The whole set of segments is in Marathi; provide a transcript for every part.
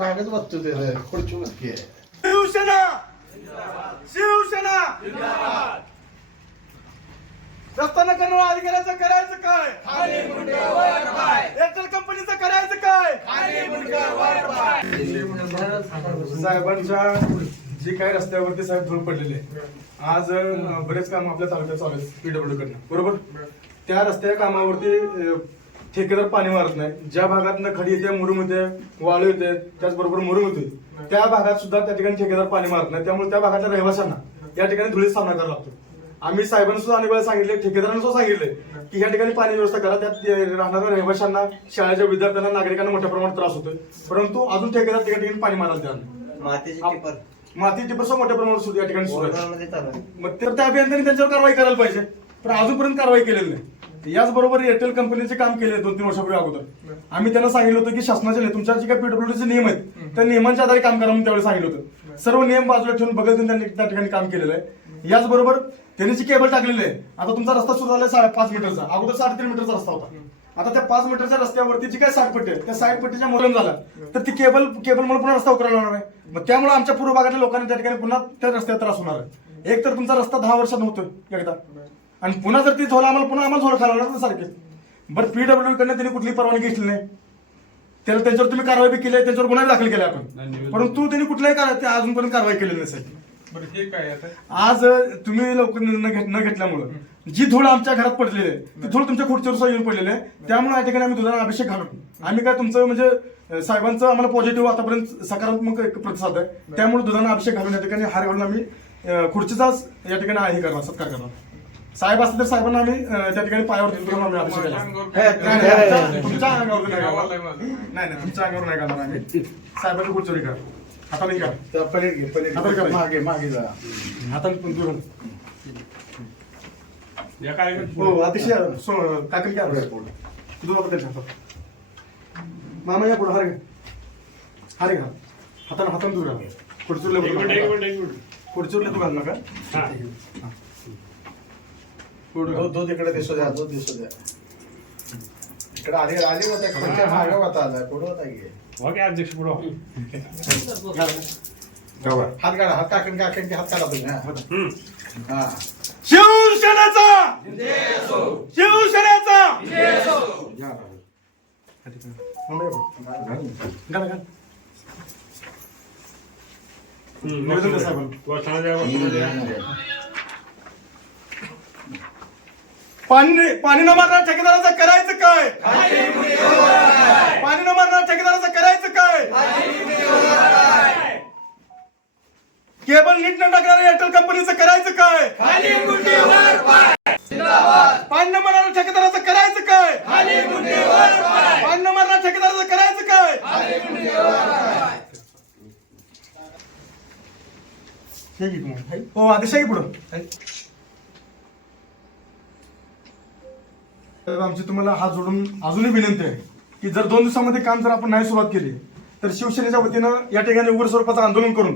रागच वाटतो ते खुर्ची नक्की आहे. शिवसेना शिवसेना रस्ता न करणाऱ्या अधिकाऱ्याचं करायचं काय? एअरटेल कंपनीचं करायचं काय? साहेबांच्या जी काही रस्त्यावरती साहेब धूळ पडलेले आज बरेच काम आपल्या तालुक्यात चालू आहेत पीडब्ल्यू कडनं, बरोबर. त्या रस्त्या कामावरती ठेकेदार पाणी मारत नाही. ज्या भागात खडी येते, मुरुम येते, वाळू येते, त्याचबरोबर मुरुम येते, त्या भागात सुद्धा त्या ठिकाणी ठेकेदार पाणी मारत नाही. त्यामुळे त्या भागातल्या रहिवाशांना या ठिकाणी धुळीचा सामना करावा लागतो. आम्ही साहेबांना सुद्धा अनेक वेळा सांगितले, ठेकेदारांना सुद्धा सांगितले की या ठिकाणी पाणी व्यवस्था करा. त्यात राहणाऱ्या रहिवाशांना, शाळेच्या विद्यार्थ्यांना, नागरिकांना मोठ्या प्रमाणात त्रास होतोय. परंतु अजून ठेकेदार त्या ठिकाणी पाणी मारायला तयार नाही. माती टिपर मोठ्या प्रमाणात सुद्धा या ठिकाणी सुरू आहे. मग तर त्या अभियंत्यांनी त्यांच्यावर कारवाई करायला पाहिजे, पण अजूनपर्यंत कारवाई केलेली नाही. याचबरोबर एअरटेल कंपनीचे काम केले 2-3 वर्षापूर्वी अगोदर. आम्ही त्यांना सांगितलं होतं की शासनाचे तुमच्या जे काही पीडब्ल्यूडीचे नियम आहेत त्या नियमांच्या आधारे काम करा म्हणून त्यावेळी सांगितलं होतं. सर्व नियम बाजूला ठेवून बघत त्यांनी त्या ठिकाणी काम केलेलं आहे. याचबरोबर त्यांनी जी केबल टाकलेली आहे, आता तुमचा रस्ता सुरू झाला 5 मीटरचा, अगोदर 3.5 मीटरचा रस्ता होता. आता त्या 5 मीटरच्या रस्त्यावरती जी काय 60 पट्टी आहे त्या 60 पट्टीच्या मोरम झाला तर ती केबल म्हणून पुन्हा रस्ता उकरायला होणार आहे. मग त्यामुळे आमच्या पूर्व भागातल्या लोकांना त्या ठिकाणी पुन्हा त्या रस्त्यात त्रास होणार आहे. एक तर तुमचा रस्ता 10 वर्षात नव्हतो एकदा, आणि पुन्हा जर ती झोला आम्हाला झोला खायला लागणार सारखे. बरं, पीडब्ल्यू कडनं त्यांनी कुठली परवानगी घेतली नाही, त्यांच्यावर तुम्ही कारवाई केली, त्यांच्यावर गुन्हा दाखल केला आपण, परंतु त्यांनी कुठल्याही अजूनपर्यंत कारवाई केलेली नसेल. आज तुम्ही लवकर निर्णय न घेतल्यामुळे जी धूळ आमच्या घरात पडलेली आहे ती धूळ तुमच्या खुर्चीवर येऊन पडलेली आहे. त्यामुळे या ठिकाणी आम्ही दुधाला अभिषेक घालून आम्ही काय तुमचं म्हणजे साहेबांचं आम्हाला पॉझिटिव्ह आतापर्यंत सकारात्मक एक प्रतिसाद आहे. त्यामुळे दुधाला अभिषेक घालून या ठिकाणी हार घालून आम्ही खुर्चीचाच या ठिकाणी हे करणार, सत्कार करणार. साहेब असले तर साहेबांना आम्ही त्या ठिकाणी पायावरती करून आम्ही अभिषेक केला. तुमच्या अंगावर नाही, तुमच्या अंगावर नाही घालणार आम्ही. साहेबांनी खुर्चीवर करा, हाताने घ्या, मागे जा, हाताने पण दूर हो. अतिशय काकडी घ्या मामा, या पुढे हारे घ्या, हाताने दूर राहा. खुर्चीवर तू घाल नका. दूध इकडे दिसू द्या, दूध दिसू द्या. इकडे आली होत्या मागे होता आलाय, पुढे होता की अध्यक्ष पुढे हात काढा, हात काकण हात काढा तुम्ही. हा, शिवसेनेचा शिवसेनेचा पाणी न मारणार ठेकेदाराचं करायचं काय? पाणी न मारणार ठेकेदाराचं करायचं काय? केबल नीट न टाकणाऱ्या एअरटेल कंपनीचं करायचं काय? पाणी न मारणार ठेकेदाराचं करायचं काय? पाणी न मारणार ठेकेदाराचं करायचं काय? हो, आदेशाही पुढं आमची तुम्हाला हात जोडून अजूनही विनंती आहे की जर 2 दिवसामध्ये काम जर आपण नाही सुरुवात केली तर शिवसेनेच्या वतीनं या ठिकाणी उग्र स्वरूपाचं आंदोलन करून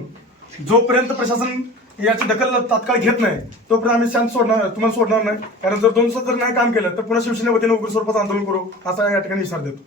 जोपर्यंत प्रशासन याची दखल तात्काळ घेत नाही तोपर्यंत आम्ही शांत तुम्हाला सोडणार नाही. कारण जर 2 दिवसात जर नाही काम केलं तर पुन्हा शिवसेने वतीनं उग्र स्वरूपाचं आंदोलन करू असा या ठिकाणी इशारा देतो.